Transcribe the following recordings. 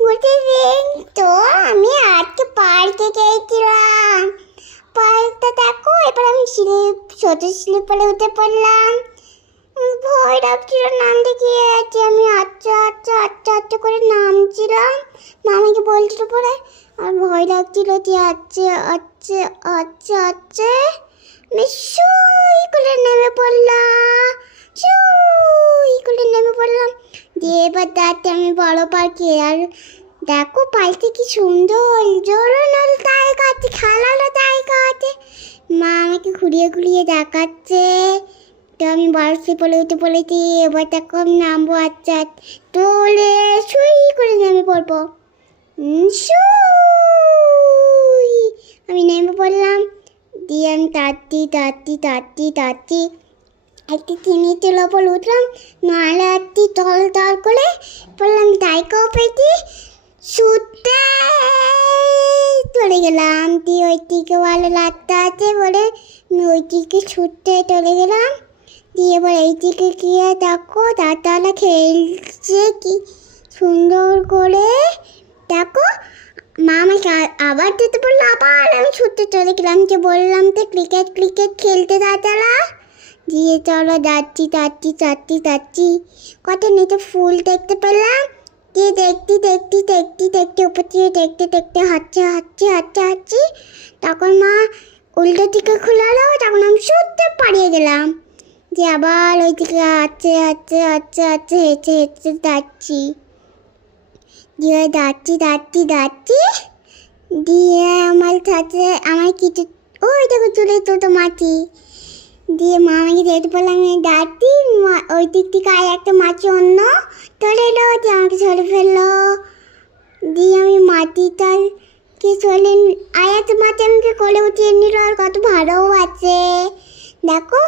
Good evening. তো আমি আজকে পার্কে গিয়েছিলাম। পার্কটা দেখো, এবার আমি ছোট স্লিপারে উঠে পড়লাম। ভয় লাগছিল নামতে গিয়ে, যে আমি আচ্ছা আচ্ছা আচ্ছা আচ্ছা করে নামছিলাম। মামাকে বলছিল পরে, আর ভয় লাগছিল যে আচ্ছা আচ্ছা আচ্ছা আচ্ছা আমি সুই করে নেমে পড়লাম। সুই করে নেমে পড়লাম। দিয়ে এবার দাঁড়াতে আমি বড় পার্কে। আর দেখো পার্কে কি সুন্দর জোরালো জায়গা আছে, খেলানো জায়গা আছে। মা আমাকে ঘুরিয়ে ঘুরিয়ে দেখাচ্ছে। তো আমি বড় স্লিপারে উঠে পড়েছি। এবার দেখো আমি নামবো। আচ্ছা তোলে সুই করে নেমে পড়বো। সুই আমি নেমে পড়লাম। দিয়ে আমি তাড়াতাড়ি একটি টিনিটের ওপর উঠলাম। নাহলে একটি তল তল করে পড়লাম। তাইকেও পেয়েছি, ছুটতে চলে গেলাম। দিয়ে ওই দিকে ভালো রাস্তা আছে বলে আমি ওই দিকে ছুটতে চলে গেলাম। দিয়ে এবার এই দিকে গিয়ে দেখো দাদারা খেলছে কি সুন্দর করে। দেখো মা আমাকে আবার যেতে বললো, আবার আমি ছুটতে চলে গেলাম। যে বললাম তো ক্রিকেট খেলতে দাদারা। দিয়ে চলো যাচ্ছি। কত নিচে ফুল দেখতে পেলাম। দিয়ে দেখতে উপর দিয়ে দেখতে হাঁটছি। তখন মা উল্টো দিকে খোলালো, তখন আমি ছুটতে পালিয়ে গেলাম। যে আবার ওই দিকে হেঁটে যাচ্ছি। দিয়ে যাচ্ছি। দিয়ে আমার সাথে আমার কিছু ওই দেখো চলে তো মাটি। দিয়ে মা আমাকে যেতে বললাম, আমি দাঁড়ি ওই দিক থেকে আর একটা মাছি অন্য ধরে এলো, দিয়ে আমাকে ধরে ফেললো। দিয়ে আমি মাটিটাকে চলে আর একটা মাটি আমাকে কোলে উঠিয়ে নিল। আর কত ভালোও আছে দেখো।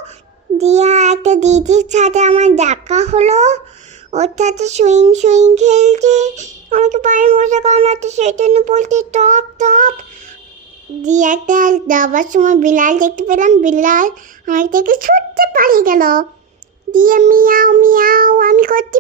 দিয়ে একটা দিদির সাথে আমার দেখা হলো, ওর সাথে সুইং খেলছে। আমাকে পায়ে মশা কামড়াতে, সেই জন্য বলতে টপ। দিয়ে একটা যাওয়ার সময় বিড়াল দেখতে পেলাম। বিড়াল আমার থেকে ছুটতে পালিয়ে গেল। দিয়ে মিয়াও আমি করছি